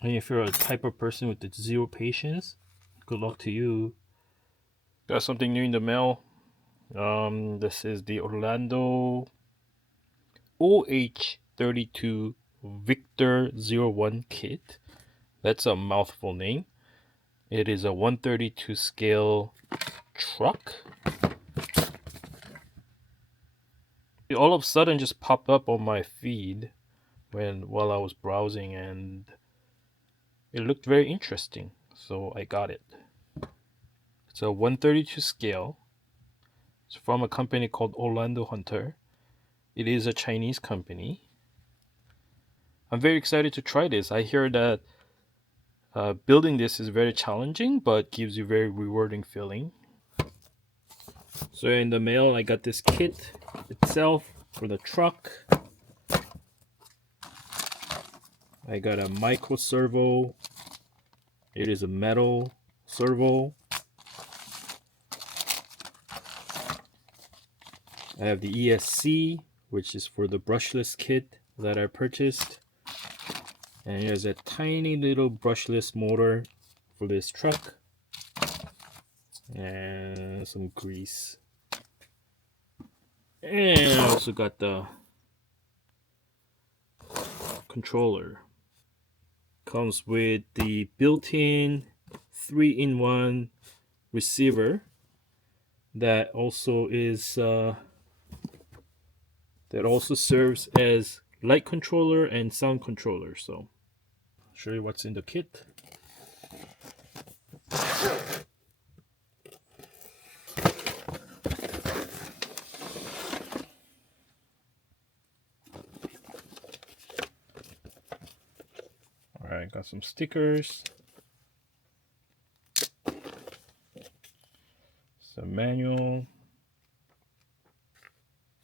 And if you're a type of person with the zero patience, good luck to you. Got something new in the mail. This is the Orlandoo OH32 Victor 01 KIT. That's a mouthful name. It is a 132 scale truck. It all of a sudden just popped up on my feed while I was browsing, and it looked very interesting, so I got it. It's a 132 scale. It's from a company called Orlandoo Hunter. It is a Chinese company. I'm very excited to try this. I hear that building this is very challenging, but gives you very rewarding feeling. So in the mail, I got this kit itself for the truck. I got a micro servo. It is a metal servo. I have the ESC, which is for the brushless kit that I purchased. And here's a tiny little brushless motor for this truck. And some grease. And I also got the controller. Comes with the built-in 3-in-1 receiver that also serves as light controller and sound controller. So I'll show you what's in the kit. Alright, got some stickers, some manual,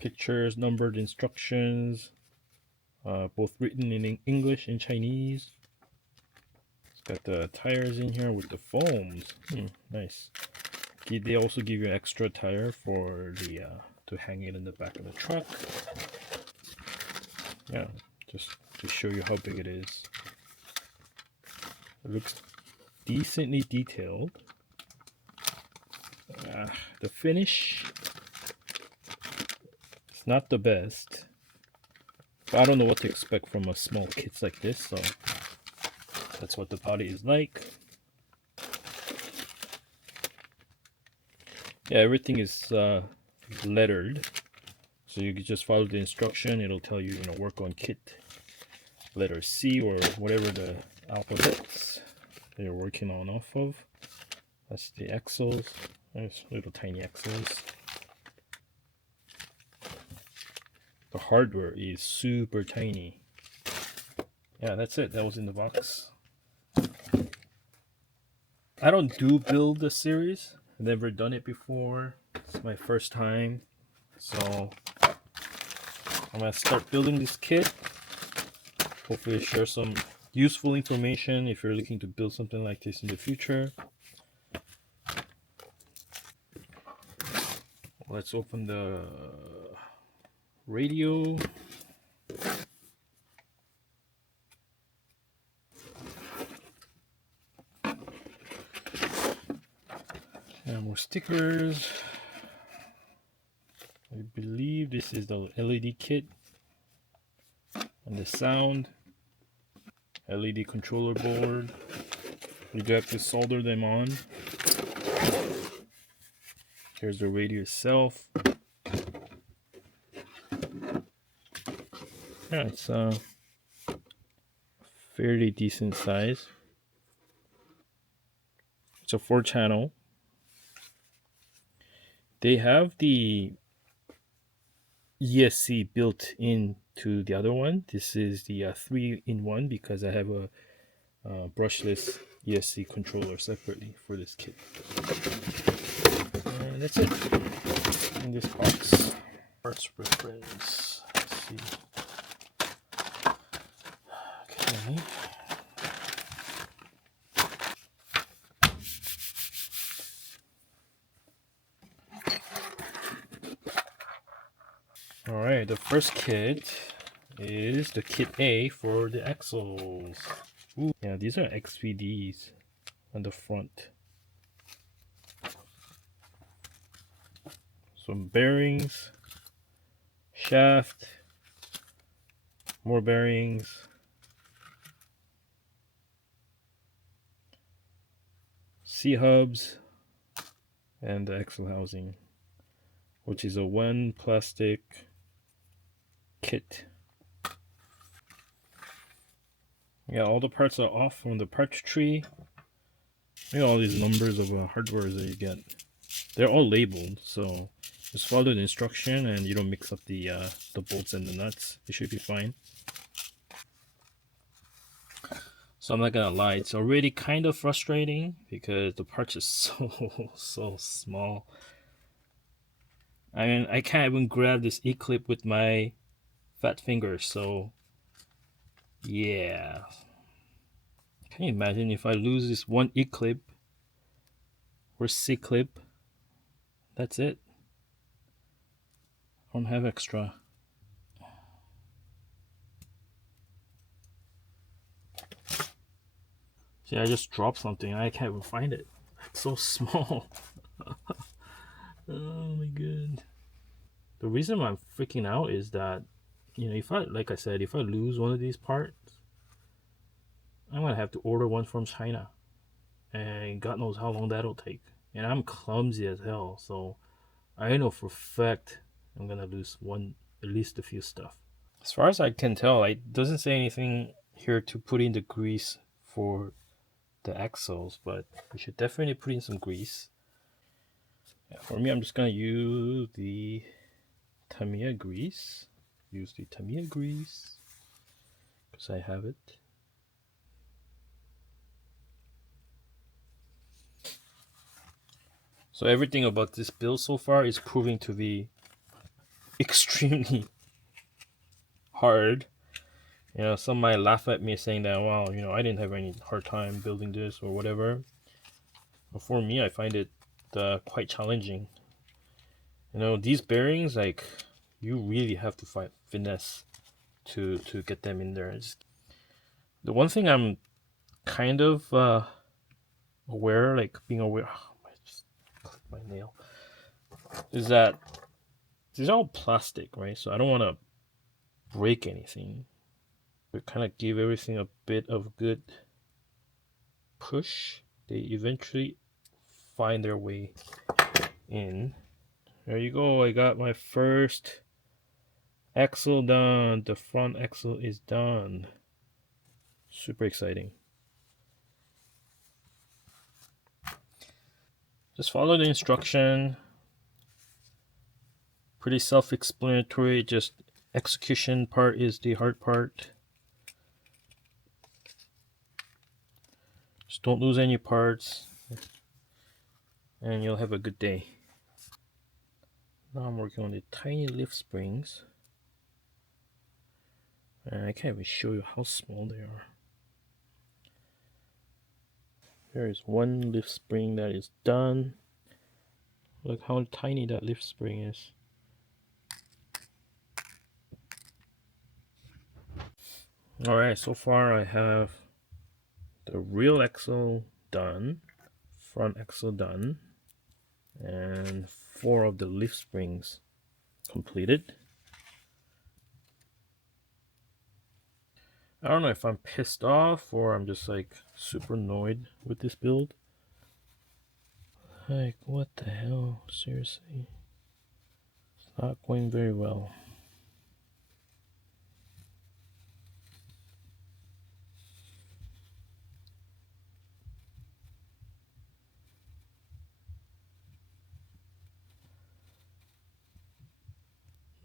pictures, numbered instructions, both written in English and Chinese. It's got the tires in here with the foams. Nice. They also give you an extra tire for the to hang it in the back of the truck. Yeah, just to show you how big it is. It looks decently detailed. The finish, it's not the best. But I don't know what to expect from a small kit like this, so that's what the body is like. Yeah, everything is lettered, so you can just follow the instruction. It'll tell you, work on kit letter C or whatever the alphabets that you're working on off of. That's the axles. There's little tiny axles. The hardware is super tiny. Yeah, that's it. That was in the box. I don't build the series. I've never done it before. It's my first time. So I'm gonna start building this kit. Hopefully share some useful information if you're looking to build something like this in the future. Let's open the radio. And more stickers. I believe this is the LED kit. And the sound. LED controller board. You do have to solder them on. Here's the radio itself. Yeah, it's a fairly decent size. It's a 4-channel. They have the ESC built into the other one. This is the 3-in-1 because I have a brushless ESC controller separately for this kit. And that's it in this box. Parts reference. Let's see. Okay. Alright, the first kit is the kit A for the axles. Ooh, yeah, these are XVDs on the front. Some bearings, shaft, more bearings, C-hubs, and the axle housing, which is a one plastic kit. Yeah, all the parts are off from the parts tree. Look at all these numbers of hardware that you get. They're all labeled, so just follow the instruction and you don't mix up the bolts and the nuts. It should be fine. So I'm not gonna lie, it's already kind of frustrating because the parts are so small. I mean, I can't even grab this E-clip with my fat fingers, so yeah. Can you imagine if I lose this one E-clip or C-clip? That's it. I don't have extra. See, I just dropped something. I can't even find it. It's so small. Oh my god. The reason I'm freaking out is that, you know, if I, like I said, if I lose one of these parts, I'm gonna have to order one from China, and God knows how long that'll take. And I'm clumsy as hell, so I know for a fact I'm gonna lose one, at least a few stuff. As far as I can tell, it doesn't say anything here to put in the grease for the axles, but we should definitely put in some grease. Yeah, for me, I'm just gonna use the Tamiya grease. Use the Tamiya grease because I have it. So everything about this build so far is proving to be extremely hard. You know, some might laugh at me saying that, well, you know, I didn't have any hard time building this or whatever. But for me, I find it quite challenging. You know, these bearings, like, you really have to find finesse to get them in there. The one thing I'm kind of aware, like being aware, I just clipped my nail, is that these are all plastic, right? So I don't want to break anything. To kind of give everything a bit of good push, they eventually find their way in. There you go. I got my first axle done. The front axle is done. Super exciting. Just follow the instruction. Pretty self-explanatory. Just execution part is the hard part. Just don't lose any parts, and you'll have a good day. Now I'm working on the tiny lift springs. And I can't even show you how small they are. There is one lift spring that is done. Look how tiny that lift spring is. Alright, so far I have the rear axle done, front axle done, and 4 of the lift springs completed. I don't know if I'm pissed off or I'm just like super annoyed with this build. Like, what the hell? Seriously? It's not going very well.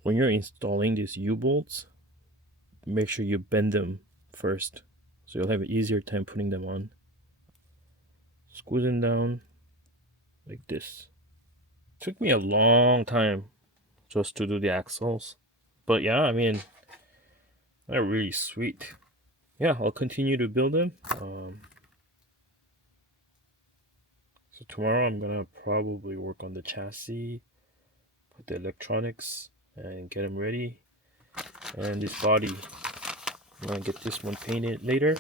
When you're installing these U-bolts, make sure you bend them first, so you'll have an easier time putting them on. Squeeze them down like this. Took me a long time just to do the axles, but yeah, I mean, they're really sweet. Yeah, I'll continue to build them. So tomorrow I'm gonna probably work on the chassis, put the electronics, and get them ready. And this body, I'm gonna get this one painted later.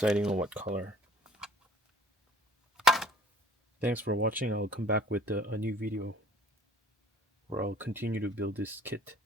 deciding on what color. Thanks for watching. I'll come back with a new video where I'll continue to build this kit.